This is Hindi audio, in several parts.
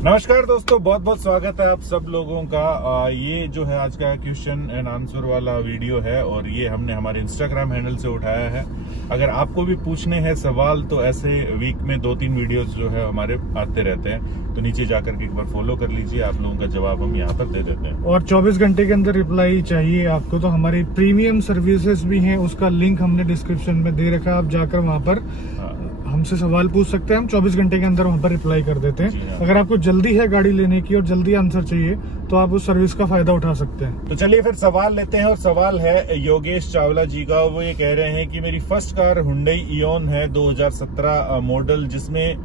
नमस्कार दोस्तों, बहुत बहुत स्वागत है आप सब लोगों का। ये जो है आज का क्वेश्चन एंड आंसर वाला वीडियो है और ये हमने हमारे इंस्टाग्राम हैंडल से उठाया है। अगर आपको भी पूछने हैं सवाल तो ऐसे वीक में 2-3 वीडियोस जो है हमारे आते रहते हैं, तो नीचे जाकर के एक बार फॉलो कर लीजिए। आप लोगों का जवाब हम यहाँ पर दे देते हैं और 24 घंटे के अंदर रिप्लाई चाहिए आपको तो हमारी प्रीमियम सर्विसेज भी हैं, उसका लिंक हमने डिस्क्रिप्शन में दे रखा है। आप जाकर वहाँ पर हमसे सवाल पूछ सकते हैं, हम 24 घंटे के अंदर वहाँ पर रिप्लाई कर देते हैं। अगर आपको जल्दी है गाड़ी लेने की और जल्दी आंसर चाहिए तो आप उस सर्विस का फायदा उठा सकते हैं। तो चलिए फिर सवाल लेते हैं और सवाल है योगेश चावला जी का। वो ये कह रहे हैं कि मेरी फर्स्ट कार हुंडई इओन है 2017 मॉडल, जिसमें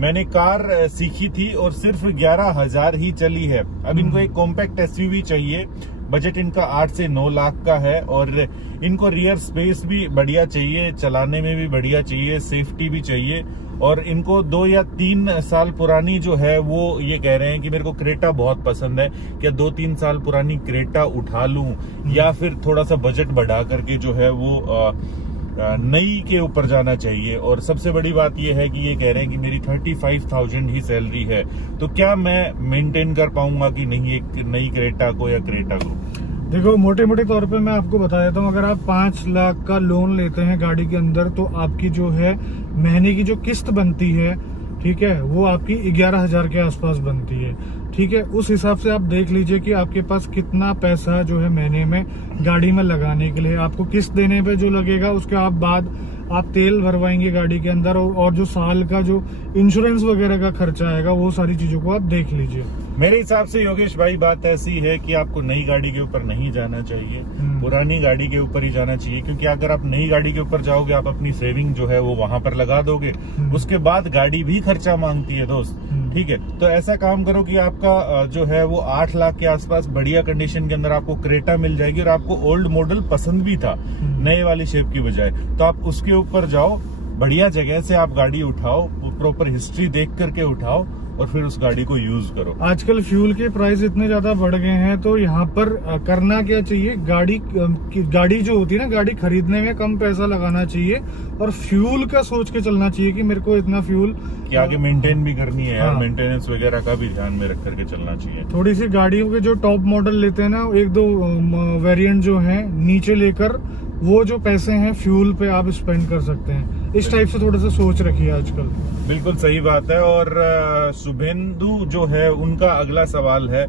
मैंने कार सीखी थी और सिर्फ 11,000 ही चली है। अब इनको एक कॉम्पैक्ट एसयूवी चाहिए, बजट इनका 8 से 9 लाख का है और इनको रियर स्पेस भी बढ़िया चाहिए, चलाने में भी बढ़िया चाहिए, सेफ्टी भी चाहिए। और इनको 2 या 3 साल पुरानी जो है वो ये कह रहे हैं कि मेरे को क्रेटा बहुत पसंद है, क्या 2-3 साल पुरानी क्रेटा उठा लूं या फिर थोड़ा सा बजट बढ़ा करके जो है वो नई के ऊपर जाना चाहिए। और सबसे बड़ी बात यह है कि ये कह रहे हैं कि मेरी 35,000 ही सैलरी है, तो क्या मैं मेंटेन कर पाऊंगा कि नहीं एक नई क्रेटा को या क्रेटा को। देखो, मोटे मोटे तौर पे मैं आपको बता देता हूँ, अगर आप 5 लाख का लोन लेते हैं गाड़ी के अंदर तो आपकी जो है महीने की जो किस्त बनती है, ठीक है, वो आपकी 11,000 के आसपास बनती है। ठीक है, उस हिसाब से आप देख लीजिए कि आपके पास कितना पैसा जो है महीने में गाड़ी में लगाने के लिए। आपको किस्त देने पे जो लगेगा उसके बाद आप तेल भरवाएंगे गाड़ी के अंदर और जो साल का जो इंश्योरेंस वगैरह का खर्चा आएगा वो सारी चीजों को आप देख लीजिए। मेरे हिसाब से योगेश भाई बात ऐसी है कि आपको नई गाड़ी के ऊपर नहीं जाना चाहिए, पुरानी गाड़ी के ऊपर ही जाना चाहिए। क्योंकि अगर आप नई गाड़ी के ऊपर जाओगे आप अपनी सेविंग जो है वो वहां पर लगा दोगे, उसके बाद गाड़ी भी खर्चा मांगती है दोस्त। ठीक है, तो ऐसा काम करो कि आपका जो है वो 8 लाख के आसपास बढ़िया कंडीशन के अंदर आपको क्रेटा मिल जाएगी और आपको ओल्ड मॉडल पसंद भी था नए वाली शेप की बजाय, तो आप उसके ऊपर जाओ, बढ़िया जगह से आप गाड़ी उठाओ, प्रॉपर हिस्ट्री देख करके उठाओ और फिर उस गाड़ी को यूज करो। आजकल फ्यूल के प्राइस इतने ज्यादा बढ़ गए हैं तो यहाँ पर करना क्या चाहिए, गाड़ी जो होती है ना, गाड़ी खरीदने में कम पैसा लगाना चाहिए और फ्यूल का सोच के चलना चाहिए कि मेरे को इतना फ्यूल कि आगे मेंटेन भी करनी है यार, मेंटेनेंस वगैरह का भी ध्यान में रख करके चलना चाहिए। थोड़ी सी गाड़ियों के जो टॉप मॉडल लेते हैं ना, 1-2 वेरिएंट जो है नीचे लेकर वो जो पैसे हैं फ्यूल पे आप स्पेंड कर सकते हैं। इस टाइप से थोड़ा सा सोच रखिए आजकल। बिल्कुल सही बात है। और शुभेंदु जो है उनका अगला सवाल है,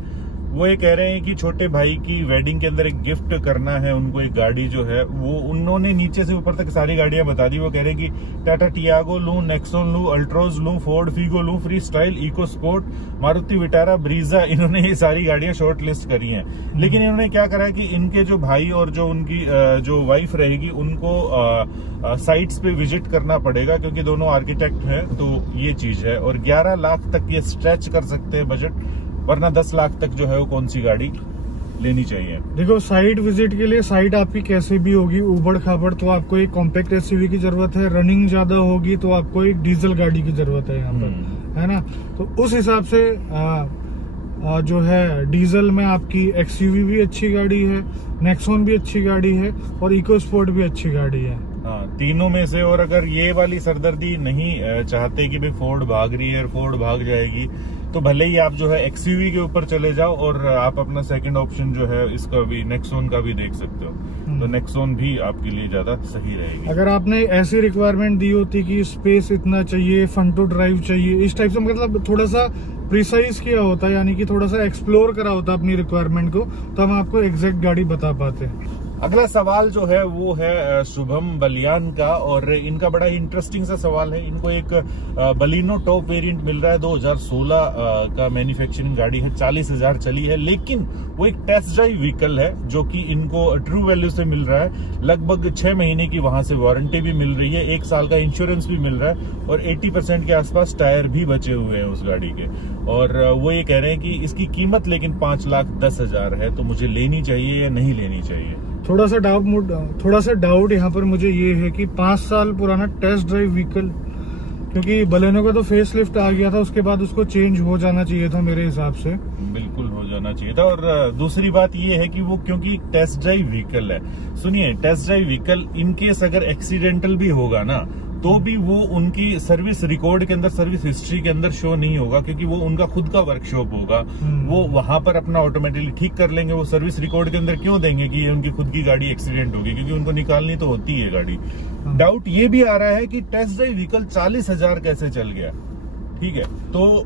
वो ये कह रहे हैं कि छोटे भाई की वेडिंग के अंदर एक गिफ्ट करना है उनको, एक गाड़ी जो है वो उन्होंने नीचे से ऊपर तक सारी गाड़ियां बता दी। वो कह रहे हैं कि टाटा टियागो लूं, नेक्सॉन लूं, अल्ट्रोज लूं, फोर्ड फिगो लूं, Freestyle, EcoSport, Maruti Vitara, Brezza, इन्होंने ये सारी गाड़ियां शॉर्ट लिस्ट करी हैं। लेकिन इन्होंने क्या करा है कि इनके जो भाई और जो उनकी जो वाइफ रहेगी उनको साइट्स पे विजिट करना पड़ेगा, क्योंकि दोनों आर्किटेक्ट हैं, तो ये चीज है। और 11 लाख तक ये स्ट्रेच कर सकते हैं बजट, वरना 10 लाख तक जो है वो कौन सी गाड़ी लेनी चाहिए। देखो, साइट विजिट के लिए साइट आपकी कैसे भी होगी, उबड़ खाबड़, तो आपको एक कॉम्पैक्ट एसयूवी की जरूरत है। रनिंग ज्यादा होगी तो आपको एक डीजल गाड़ी की जरूरत है यहाँ पर, है ना। तो उस हिसाब से जो है डीजल में आपकी एक्सयूवी भी अच्छी गाड़ी है, नेक्सॉन भी अच्छी गाड़ी है और इको स्पोर्ट भी अच्छी गाड़ी है। हाँ, तीनों में से। और अगर ये वाली सरदर्दी नहीं चाहते कि भाई फोर्ड भाग रही है, फोर्ड भाग जाएगी, तो भले ही आप जो है एक्सयूवी के ऊपर चले जाओ और आप अपना सेकंड ऑप्शन जो है इसका भी, नेक्सॉन का भी देख सकते हो, तो नेक्सॉन भी आपके लिए ज्यादा सही रहेगी। अगर आपने ऐसी रिक्वायरमेंट दी होती कि स्पेस इतना चाहिए, फ्रंट टू ड्राइव चाहिए, इस टाइप से, मतलब थोड़ा सा प्रिसाइज किया होता, यानी कि थोड़ा सा एक्सप्लोर करा होता अपनी रिक्वायरमेंट को, तो हम आपको एग्जैक्ट गाड़ी बता पाते हैं। अगला सवाल जो है वो है शुभम बलियान का, और इनका बड़ा ही इंटरेस्टिंग सा सवाल है। इनको एक बलिनो टॉप वेरिएंट मिल रहा है, 2016 का मैन्युफैक्चरिंग गाड़ी है, 40,000 चली है, लेकिन वो एक टेस्ट ड्राइव व्हीकल है जो कि इनको ट्रू वैल्यू से मिल रहा है। लगभग 6 महीने की वहां से वारंटी भी मिल रही है, 1 साल का इंश्योरेंस भी मिल रहा है और 80% के आसपास टायर भी बचे हुए हैं उस गाड़ी के। और वो ये कह रहे हैं कि इसकी कीमत लेकिन 5,10,000 है, तो मुझे लेनी चाहिए या नहीं लेनी चाहिए। थोड़ा सा डाउट यहाँ पर मुझे ये है कि 5 साल पुराना टेस्ट ड्राइव व्हीकल, क्योंकि बलेनो का तो फेस लिफ्ट आ गया था, उसके बाद उसको चेंज हो जाना चाहिए था मेरे हिसाब से। बिल्कुल हो जाना चाहिए था। और दूसरी बात ये है कि वो क्योंकि टेस्ट ड्राइव व्हीकल है, सुनिए, टेस्ट ड्राइव व्हीकल इनकेस अगर एक्सीडेंटल भी होगा ना तो भी वो उनकी सर्विस रिकॉर्ड के अंदर, सर्विस हिस्ट्री के अंदर शो नहीं होगा, क्योंकि वो उनका खुद का वर्कशॉप होगा। वो वहां पर अपना ऑटोमेटिकली ठीक कर लेंगे। वो सर्विस रिकॉर्ड के अंदर क्यों देंगे कि ये उनकी खुद की गाड़ी एक्सीडेंट होगी, क्योंकि उनको निकालनी तो होती है गाड़ी। डाउट ये भी आ रहा है कि टेस्ट ड्राइव व्हीकल 40,000 कैसे चल गया। ठीक है, तो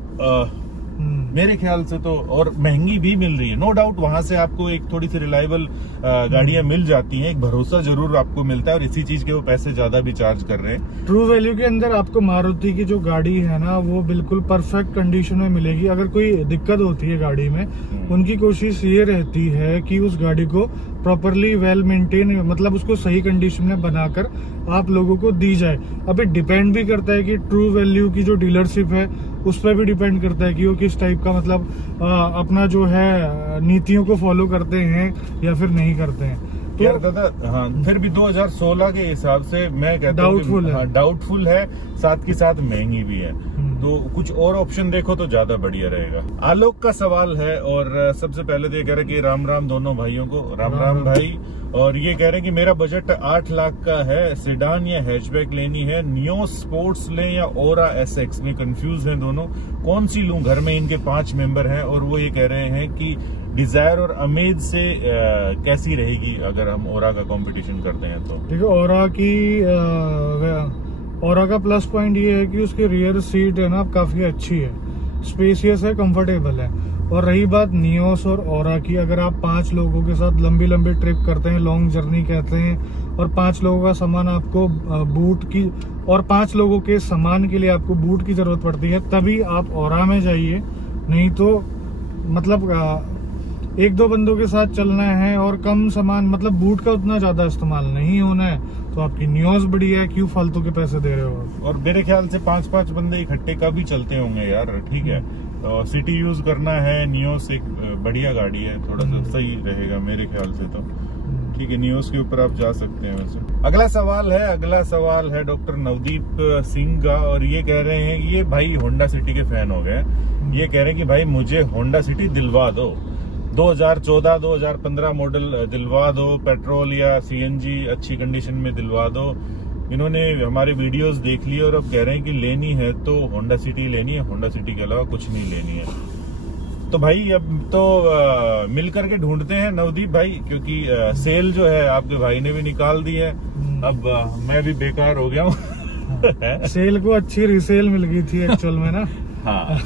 मेरे ख्याल से तो, और महंगी भी मिल रही है, नो डाउट। वहां से आपको एक थोड़ी सी रिलायबल गाड़ियां मिल जाती हैं, एक भरोसा जरूर आपको मिलता है, और इसी चीज के वो पैसे ज्यादा भी चार्ज कर रहे हैं। ट्रू वैल्यू के अंदर आपको मारुति की जो गाड़ी है ना, वो बिल्कुल परफेक्ट कंडीशन में मिलेगी। अगर कोई दिक्कत होती है गाड़ी में, उनकी कोशिश ये रहती है कि उस गाड़ी को प्रॉपरली वेल मेंटेन, मतलब उसको सही कंडीशन में बनाकर आप लोगों को दी जाए। अब ये डिपेंड भी करता है कि ट्रू वैल्यू की जो डीलरशिप है उस पर भी डिपेंड करता है कि वो किस टाइप का, मतलब अपना जो है नीतियों को फॉलो करते हैं या फिर नहीं करते हैं। तो यार दादा, हाँ, फिर भी 2016 के हिसाब से मैं कहता हूँ डाउटफुल है। हाँ, डाउटफुल है, साथ के साथ महंगी भी है। तो कुछ और ऑप्शन देखो तो ज्यादा बढ़िया रहेगा। आलोक का सवाल है, और सबसे पहले तो ये कह रहे हैं कि राम राम दोनों भाइयों को, राम राम भाई। और ये कह रहे हैं कि मेरा बजट 8 लाख का है, सेडान या हैचबैक लेनी है, नियो स्पोर्ट्स लें या ओरा एसएक्स में कंफ्यूज हैं दोनों, कौन सी लूं? घर में इनके 5 मेंबर हैं, और वो ये कह रहे हैं कि डिजायर और अमेज से कैसी रहेगी अगर हम ओरा का कंपटीशन करते हैं तो। देखो, ओरा का प्लस पॉइंट ये है कि उसकी रियर सीट है ना काफी अच्छी है, स्पेसियस है, कंफर्टेबल है। और रही बात नियोस और ओरा की, अगर आप 5 लोगों के साथ लंबी लंबी ट्रिप करते हैं, लॉन्ग जर्नी कहते हैं, और 5 लोगों का सामान आपको बूट की, और 5 लोगों के सामान के लिए आपको बूट की जरूरत पड़ती है, तभी आप ओरा में जाइए। नहीं तो मतलब 1-2 बंदों के साथ चलना है और कम सामान, मतलब बूट का उतना ज्यादा इस्तेमाल नहीं होना है, तो आपकी नियोस बढ़िया है, क्यों फालतू के पैसे दे रहे हो। और मेरे ख्याल से 5-5 बंदे इकट्ठे का भी चलते होंगे यार। ठीक है, तो सिटी यूज करना है, नियोस एक बढ़िया गाड़ी है, थोड़ा सा सही रहेगा मेरे ख्याल से तो। ठीक है, नियोस के ऊपर आप जा सकते हैं वैसे। अगला सवाल है डॉक्टर नवदीप सिंह का, और ये कह रहे हैं, ये भाई होंडा सिटी के फैन हो गए। ये कह रहे हैं कि भाई मुझे होंडा सिटी दिलवा दो, 2014-2015 मॉडल दिलवा दो, पेट्रोल या सीएनजी अच्छी कंडीशन में दिलवा दो। इन्होंने हमारे वीडियोस देख लिए और अब कह रहे हैं कि लेनी है तो होंडा सिटी लेनी है, होंडा सिटी के अलावा कुछ नहीं लेनी है। तो भाई अब तो मिल करके ढूंढते हैं नवदीप भाई, क्योंकि सेल जो है आपके भाई ने भी निकाल दी है, अब मैं भी बेकार हो गया हूँ। सेल को अच्छी रीसेल मिल गई थी एक्चुअल में ना। हाँ,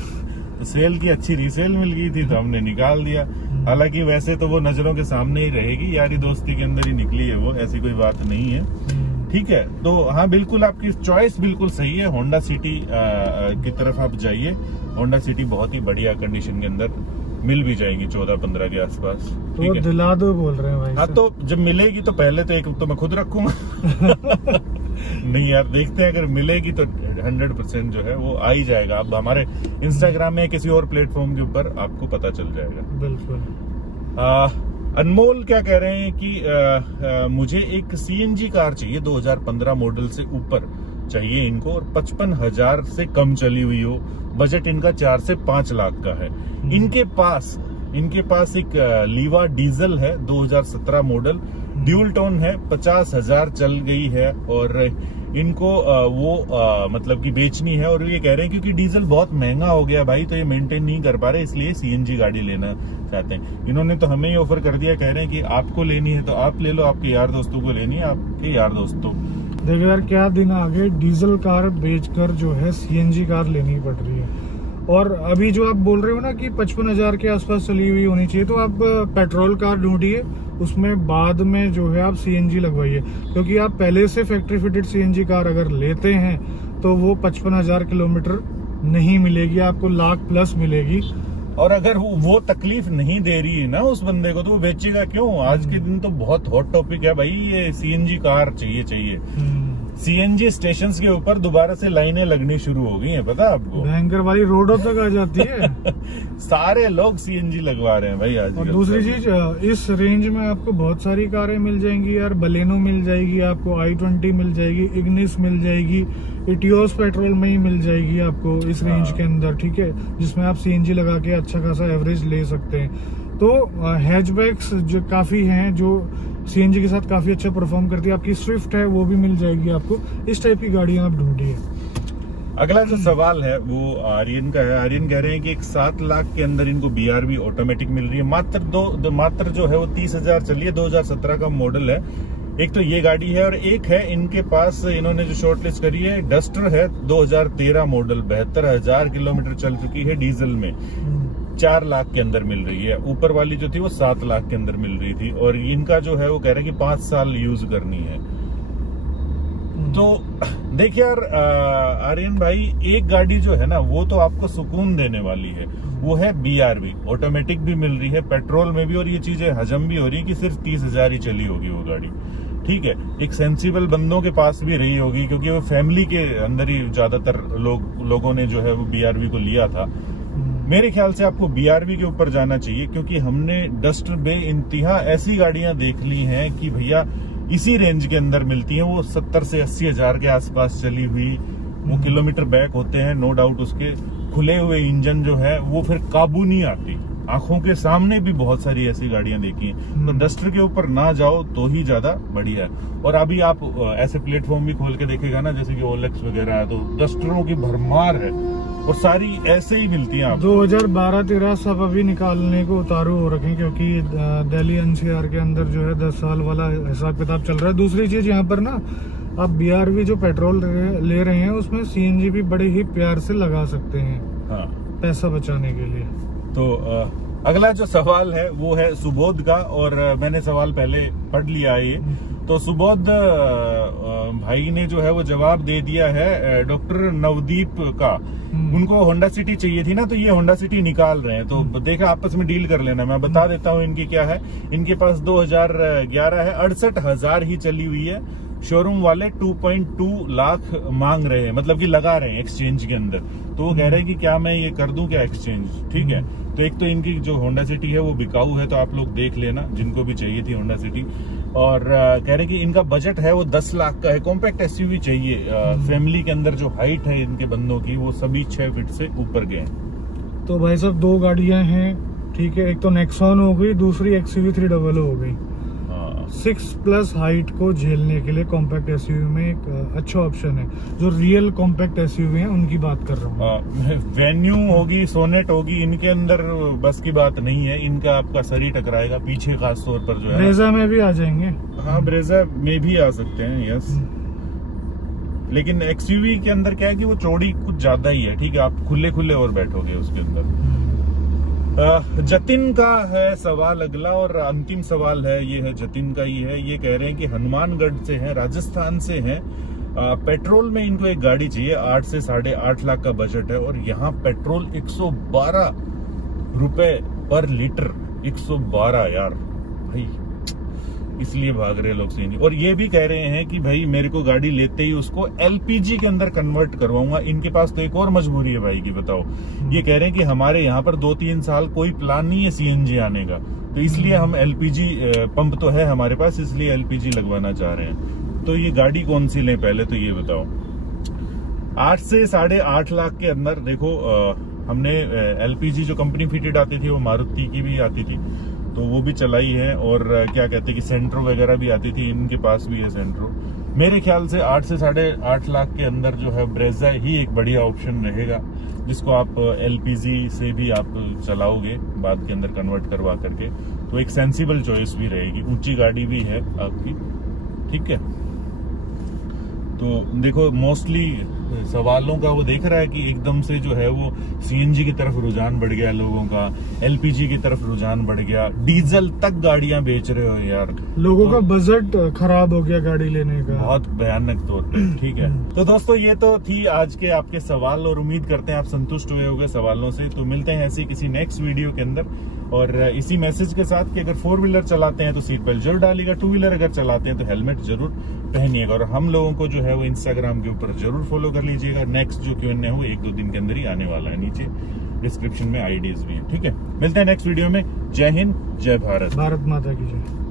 तो सेल की अच्छी रीसेल मिल गई थी तो हमने निकाल दिया। हालांकि वैसे तो वो नजरों के सामने ही रहेगी, यारी दोस्ती के अंदर ही निकली है वो, ऐसी कोई बात नहीं है। ठीक है, तो हाँ बिल्कुल आपकी चॉइस बिल्कुल सही है, होंडा सिटी की तरफ आप जाइए। होंडा सिटी बहुत ही बढ़िया कंडीशन के अंदर मिल भी जाएगी 14-15 के आसपास। तो दिला दो बोल रहे हैं भाई। हाँ, तो जब मिलेगी तो पहले तो एक तो मैं खुद रखूंगा। नहीं यार, देखते हैं, अगर मिलेगी तो 100% जो है वो आ ही जाएगा। अब हमारे इंस्टाग्राम में किसी और प्लेटफॉर्म के ऊपर आपको पता चल जाएगा। बिल्कुल। अनमोल क्या कह रहे हैं कि मुझे एक सीएनजी कार चाहिए, 2015 मॉडल से ऊपर चाहिए इनको, और 55,000 से कम चली हुई हो, बजट इनका 4 से 5 लाख का है। इनके पास एक लीवा डीजल है, 2017 मॉडल, ड्यूल टोन है, 50,000 चल गई है, और इनको मतलब कि बेचनी है। और ये कह रहे हैं क्योंकि डीजल बहुत महंगा हो गया भाई, तो ये मेंटेन नहीं कर पा रहे, इसलिए सीएनजी गाड़ी लेना चाहते हैं। इन्होंने तो हमें ही ऑफर कर दिया, कह रहे हैं कि आपको लेनी है तो आप ले लो, आपके यार दोस्तों को लेनी है आपके यार दोस्तों। देखो यार, क्या दिन आ गए, डीजल कार बेचकर जो है सीएनजी कार लेनी पड़ रही है। और अभी जो आप बोल रहे हो ना कि 55,000 के आसपास चली हुई होनी चाहिए, तो आप पेट्रोल कार ढूंढिए, उसमें बाद में जो है आप सीएनजी लगवाइए, क्योंकि आप पहले से फैक्ट्री फिटेड सीएनजी कार अगर लेते हैं तो वो 55,000 किलोमीटर नहीं मिलेगी, आपको लाख प्लस मिलेगी। और अगर वो तकलीफ नहीं दे रही है ना उस बंदे को, तो वो बेचेगा क्यों? आज के दिन तो बहुत हॉट टॉपिक है भाई, ये सीएनजी कार चाहिए। सीएनजी स्टेशंस के ऊपर दोबारा से लाइनें लगनी शुरू हो गई हैं, पता है आपको? भयंकर वाली रोडों तक आ जाती है। सारे लोग सीएनजी लगवा रहे हैं भाई आज। और दूसरी चीज, इस रेंज में आपको बहुत सारी कारें मिल जाएंगी यार, बलेनो मिल जाएगी आपको, i20 मिल जाएगी, इग्निस मिल जाएगी, इटियोस पेट्रोल में ही मिल जाएगी आपको इस रेंज के अंदर, ठीक है, जिसमें आप सीएनजी लगा के अच्छा खासा एवरेज ले सकते हैं। तो हैचबैक्स जो काफी हैं, जो सीएनजी के साथ काफी अच्छा परफॉर्म करती है, आपकी स्विफ्ट है वो भी मिल जाएगी आपको। इस टाइप की गाड़ियां आप ढूंढिए। अगला जो सवाल है वो आर्यन का है। आर्यन कह रहे हैं कि 7 लाख के अंदर इनको BRV ऑटोमेटिक मिल रही है, मात्र जो है वो 30,000 चली है, 2017 का मॉडल है। एक तो ये गाड़ी है और एक है इनके पास, इन्होंने जो शॉर्टलिस्ट करी है डस्टर है, 2013 मॉडल, 72,000 किलोमीटर चल चुकी है डीजल में, 4 लाख के अंदर मिल रही है। ऊपर वाली जो थी वो 7 लाख के अंदर मिल रही थी और इनका जो है वो कह रहे हैं कि 5 साल यूज करनी है। तो देखिए यार आर्यन भाई, एक गाड़ी जो है ना वो तो आपको सुकून देने वाली है, वो है BRV ऑटोमेटिक भी मिल रही है, पेट्रोल में भी, और ये चीजें हजम भी हो रही है कि सिर्फ 30,000 ही चली होगी वो गाड़ी। ठीक है, एक सेंसिबल बंदों के पास भी रही होगी क्योंकि वो फैमिली के अंदर ही ज्यादातर लोगों ने जो है वो BRV को लिया था। मेरे ख्याल से आपको BRV के ऊपर जाना चाहिए क्योंकि हमने डस्टर बेइंतहा ऐसी गाड़ियां देख ली हैं कि भैया इसी रेंज के अंदर मिलती हैं, वो 70 से 80 हजार के आसपास चली हुई, वो किलोमीटर बैक होते हैं, नो डाउट। उसके खुले हुए इंजन जो है वो फिर काबू नहीं आती। आंखों के सामने भी बहुत सारी ऐसी गाड़ियां देखी हैं, तो डस्टर के ऊपर ना जाओ तो ही ज्यादा बढ़िया है। और अभी आप ऐसे प्लेटफॉर्म भी खोल के देखेगा ना, जैसे कि ओलेक्स वगैरह है, तो डस्टरों की भरमार है और सारी ऐसे ही मिलती हैं। 2012-13 सब अभी निकालने को उतारू हो रखे हैं क्योंकि दिल्ली NCR के अंदर जो है 10 साल वाला हिसाब किताब चल रहा है। दूसरी चीज यहाँ पर ना, आप BRV जो पेट्रोल ले रहे हैं उसमें CNG भी बड़े ही प्यार से लगा सकते हैं, हाँ, पैसा बचाने के लिए। तो अगला जो सवाल है वो है सुबोध का, और मैंने सवाल पहले पढ़ लिया है ये। तो सुबोध भाई ने जो है वो जवाब दे दिया है डॉक्टर नवदीप का। उनको होंडा सिटी चाहिए थी ना, तो ये होंडा सिटी निकाल रहे हैं, तो देखा आपस में डील कर लेना। मैं बता देता हूँ इनकी क्या है। इनके पास 2011 है, 68,000 ही चली हुई है। शोरूम वाले 2.2 लाख मांग रहे हैं, मतलब कि लगा रहे हैं एक्सचेंज के अंदर। तो वो कह रहे हैं कि क्या मैं ये कर दूं क्या एक्सचेंज। ठीक है, तो एक तो इनकी जो होंडा सिटी है वो बिकाऊ है, तो आप लोग देख लेना जिनको भी चाहिए थी होंडा सिटी। और कह रहे हैं कि इनका बजट है वो 10 लाख का है, कॉम्पैक्ट SUV चाहिए। फैमिली के अंदर जो हाइट है इनके बंदों की वो सभी 6 फीट से ऊपर के हैं। तो भाई साहब 2 गाड़ियां हैं, ठीक है, एक तो नेक्सॉन हो गई, दूसरी XUV 300 हो गई। 6+ हाइट को झेलने के लिए कॉम्पैक्ट SUV में एक अच्छा ऑप्शन है। जो रियल कॉम्पैक्ट SUV है उनकी बात कर रहा हूँ। वेन्यू होगी, सोनेट होगी, इनके अंदर बस की बात नहीं है, इनका आपका सर ही टकराएगा पीछे, खास तौर पर जो है। ब्रेजा में भी आ जाएंगे। हाँ, ब्रेजा में भी आ सकते हैं, यस। लेकिन XUV के अंदर क्या है कि वो चौड़ी कुछ ज्यादा ही है। ठीक है, आप खुले खुले और बैठोगे उसके अंदर। जतिन का है सवाल अगला, और अंतिम सवाल है, ये है जतिन का ही है। ये कह रहे हैं कि हनुमानगढ़ से हैं, राजस्थान से हैं। पेट्रोल में इनको एक गाड़ी चाहिए, 8 से 8.5 लाख का बजट है, और यहाँ पेट्रोल 112 रुपए पर लीटर। 112 यार भाई, इसलिए भाग रहे लोग सीएनजी। और ये भी कह रहे हैं कि भाई मेरे को गाड़ी लेते ही उसको LPG के अंदर कन्वर्ट करवाऊंगा। इनके पास तो एक और मजबूरी है भाई की, बताओ। ये कह रहे हैं कि हमारे यहाँ पर 2-3 साल कोई प्लान नहीं है CNG आने का, तो इसलिए हम LPG पंप तो है हमारे पास, इसलिए LPG लगवाना चाह रहे हैं। तो ये गाड़ी कौन सी लें पहले तो ये बताओ। 8 से 8.5 लाख के अंदर देखो, हमने LPG जो कंपनी फिटेड आती थी वो मारुति की भी आती थी, तो वो भी चलाई है। और क्या कहते हैं कि सेंट्रो वगैरह भी आती थी, इनके पास भी है सेंट्रो। मेरे ख्याल से 8 से 8.5 लाख के अंदर जो है ब्रेजा ही एक बढ़िया ऑप्शन रहेगा, जिसको आप LPG से भी आप चलाओगे बाद के अंदर कन्वर्ट करवा करके, तो एक सेंसिबल चॉइस भी रहेगी। ऊंची गाड़ी भी है आपकी, ठीक है। तो देखो मोस्टली सवालों का वो देख रहा है कि एकदम से जो है वो CNG की तरफ रुझान बढ़ गया लोगों का, LPG की तरफ रुझान बढ़ गया, डीजल तक गाड़ियां बेच रहे हो यार। लोगों का बजट खराब हो गया गाड़ी लेने का, बहुत भयानक तौर पे। ठीक है, तो दोस्तों ये तो थी आज के आपके सवाल, और उम्मीद करते हैं आप संतुष्ट हुए होंगे सवालों से। तो मिलते हैं ऐसी किसी नेक्स्ट वीडियो के अंदर, और इसी मैसेज के साथ कि अगर 4 व्हीलर चलाते हैं तो सीट बेल्ट जरूर डालिएगा, 2 व्हीलर अगर चलाते हैं तो हेलमेट जरूर पहनिएगा, और हम लोगों को जो है वो इंस्टाग्राम के ऊपर जरूर फॉलो कर लीजिएगा। नेक्स्ट जो Q&A है वो 1-2 दिन के अंदर ही आने वाला है, नीचे डिस्क्रिप्शन में IDs भी है। ठीक है, मिलते हैं नेक्स्ट वीडियो में। जय हिंद, जय भारत, भारत माता की जय।